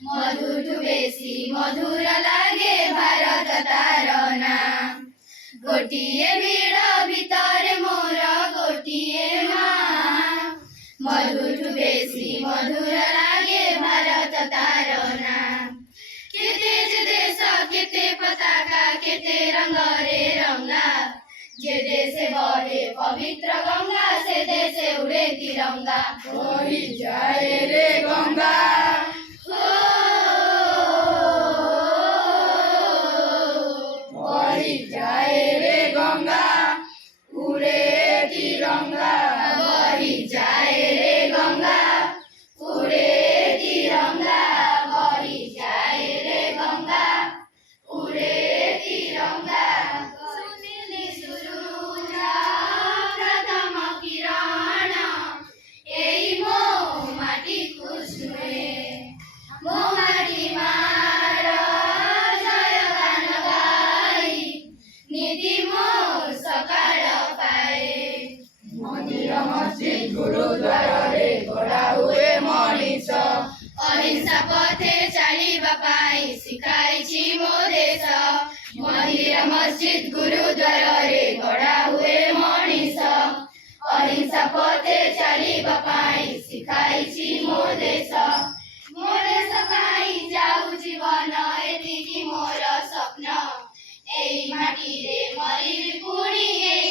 मधुठु बेसी मधुर लागे भारत तार नाम। गोटिए भिड़ भितर मोर गोटिए माँ। मधुठु बेसी मधुर लागे भारत तार नाम। केते जे देश केते पताका केते रंग रे रंगा। जे देशे बहे पवित्र गंगा से देशे उड़े तिरंगा। बही जाए रे गंगा बही जाए रे गंगा उड़े तिरंगा। बही जाए रे गंगा उड़े तिरंगा। बही जाए रे गंगा उड़े तिरंगा। सुनीली सुरुज प्रथम किरण एई मो माटी कुसुमे। मो माटी मार जय गान गाई नीति मोर सकाळ पाए। मंदिर मस्जिद गुरुद्वार रे गढ़ा हुए मनीष। अहिंसा पथे चलिबा पाई शिखाइछि मो देश। मंदिर मस्जिद गुरुद्वार रे गढ़ा हुए मनीष। अहिंसा पथे चलिबा पाई शिखाइछि मो देश। मो देश पाई जाऊ जीवन एतिकी मोर स्वप्न। एई माटी रे मरिबि पुणी एई